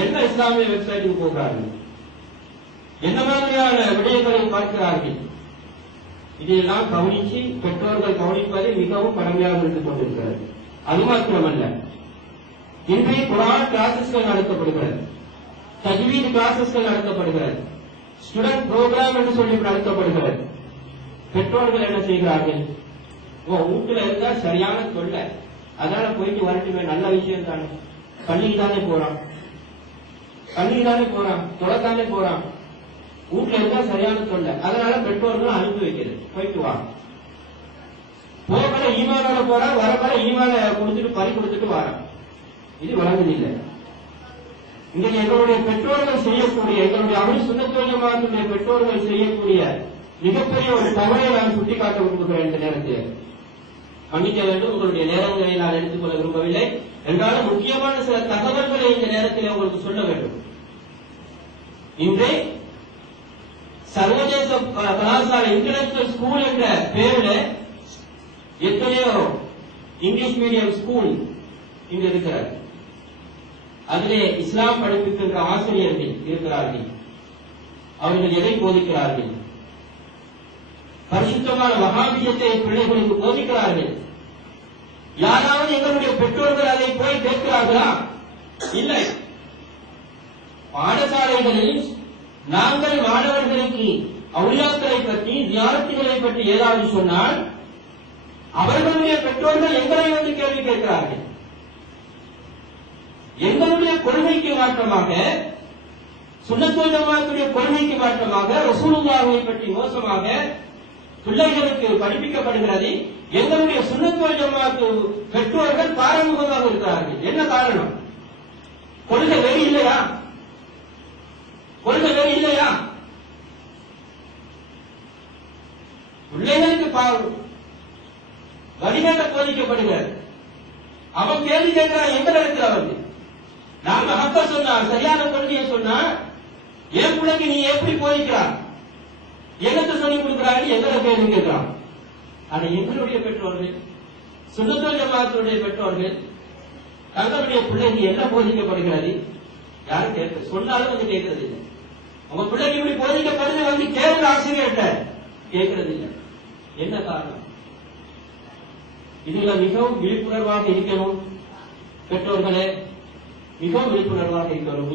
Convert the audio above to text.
என்ன இஸ்லாமிய வெப்சைட்டுக்கு போகிறார்கள், என்ன மாதிரியான விடயங்களை பார்க்கிறார்கள், இதையெல்லாம் கவனித்து பெற்றோர்கள் கவனிப்பதை மிகவும் கடமையாக இருந்து கொண்டிருக்கிறது. அது மாத்திரமல்ல, இன்றைய குர்ஆன் கிளாஸஸ்கள் நடத்தப்படுகிறது, தஜ்வீத் கிளாஸஸ்கள் நடத்தப்படுகிறது, ஸ்டூடெண்ட் ப்ரோக்ராம் என்று சொல்லி நடத்தப்படுகிறது. பெற்றோர்கள் என்ன செய்கிறார்கள், வீட்டுல இருந்தா சரியான தொல்லை, அதனால போயிட்டு வரட்டுமே, நல்ல விஷயம் தானே, பள்ளிக்கு தானே போறான், தொலைத்தானே போறான், வீட்டுல இருந்தா சரியான தொல்லை, அதனால பெற்றோர்கள் அனுப்பி வைக்கிறது, போயிட்டு வா. போகல ஈமானோட போறான், வரப்பட ஈமான கொடுத்துட்டு பறி கொடுத்துட்டு வரான். இது வழங்குதில்லை. இன்றைக்கு எங்களுடைய பெற்றோர்கள் செய்யக்கூடிய, எங்களுடைய அமல் சுன்னத் வல் ஜமாஅத்துடைய பெற்றோர்கள் செய்யக்கூடிய மிகப்பெரிய ஒரு தவறை நான் சுட்டிக்காட்ட விரும்புகிறேன். இந்த நேரத்தில் மன்னிக்க வேண்டும், உங்களுடைய நேரங்களை நான் எடுத்துக்கொள்ள விரும்பவில்லை. என்றாலும் முக்கியமான சில தகவல்களை இந்த நேரத்தில் உங்களுக்கு சொல்ல வேண்டும். இன்று சர்வதேச கலாசார இன்டர்நேஷனல் ஸ்கூல் என்ற பெயரில் எத்தனையோ இங்கிலீஷ் மீடியம் ஸ்கூல் இங்கு இருக்கிறார். அதிலே இஸ்லாம் படிப்பிக்கின்ற ஆசிரியர்கள் இருக்கிறார்கள். அவர்கள் எதை போதிக்கிறார்கள்? பரிசுத்தமான வஹாபியத்தை பிள்ளைகளுக்கு போதிக்கிறார்கள். யாராவது எங்களுடைய பெற்றோர்கள் அதை போய் கேட்கிறார்களா? இல்லை. பாடசாலைகளில் நாங்கள் மாணவர்களுக்கு அவுலியாக்களை பற்றி, தியானத்துகளை பற்றி ஏதாவது சொன்னால் அவர்களுடைய பெற்றோர்கள் எங்களை வந்து கேள்வி கேட்கிறார்கள். எங்களுடைய கொள்கைக்கு மாற்றமாக, சுன்னத் வல் ஜமாஅத்துடைய கொள்கைக்கு மாற்றமாக, ரசூலுல்லாஹை பற்றி மோசமாக பிள்ளைகளுக்கு படிப்பிக்கப்படுகிறது. எங்களுடைய சுன்னத் வல் ஜமாஅத்து பெற்றோர்கள் பாரமுகமாக இருக்கிறார்கள். என்ன காரணம்? கொள்கை வெறி இல்லையா? பிள்ளைகளுக்கு வழிகாட்ட போதிக்கப்படுகிறது. அவன் கேள்வி கேட்கிறான், எங்க இடத்துல வந்து நாம ஹக்க சொன்னா, சரியான கொள்கையை சொன்னா, என் பிள்ளைக்கு நீ எப்படி போதிக்கிறான், எங்கத்தை சொல்லிக் கொடுக்கிறான்னு எங்களை கேள்வி கேட்கிறான். ஆனா எங்களுடைய பெற்றோர்கள், சுன்னத் வல் ஜமாஅத்துடைய பெற்றோர்கள் தங்களுடைய பிள்ளைக்கு என்ன போதிக்கப்படுகிறது யாரும் கேட்க சொன்னாலும் வந்து கேட்கறது இல்லை. உங்க பிள்ளைக்கு இப்படி போதிக்கப்படுது வந்து கேட்கிற ஆசிரியர்கிட்ட கேட்கறது இல்லை. என்ன காரணம்? இதுல மிகவும் விழிப்புணர்வாக இருக்கணும். பெற்றோர்களே மிகவும் விழிப்புணர்வாக இருக்கணும்.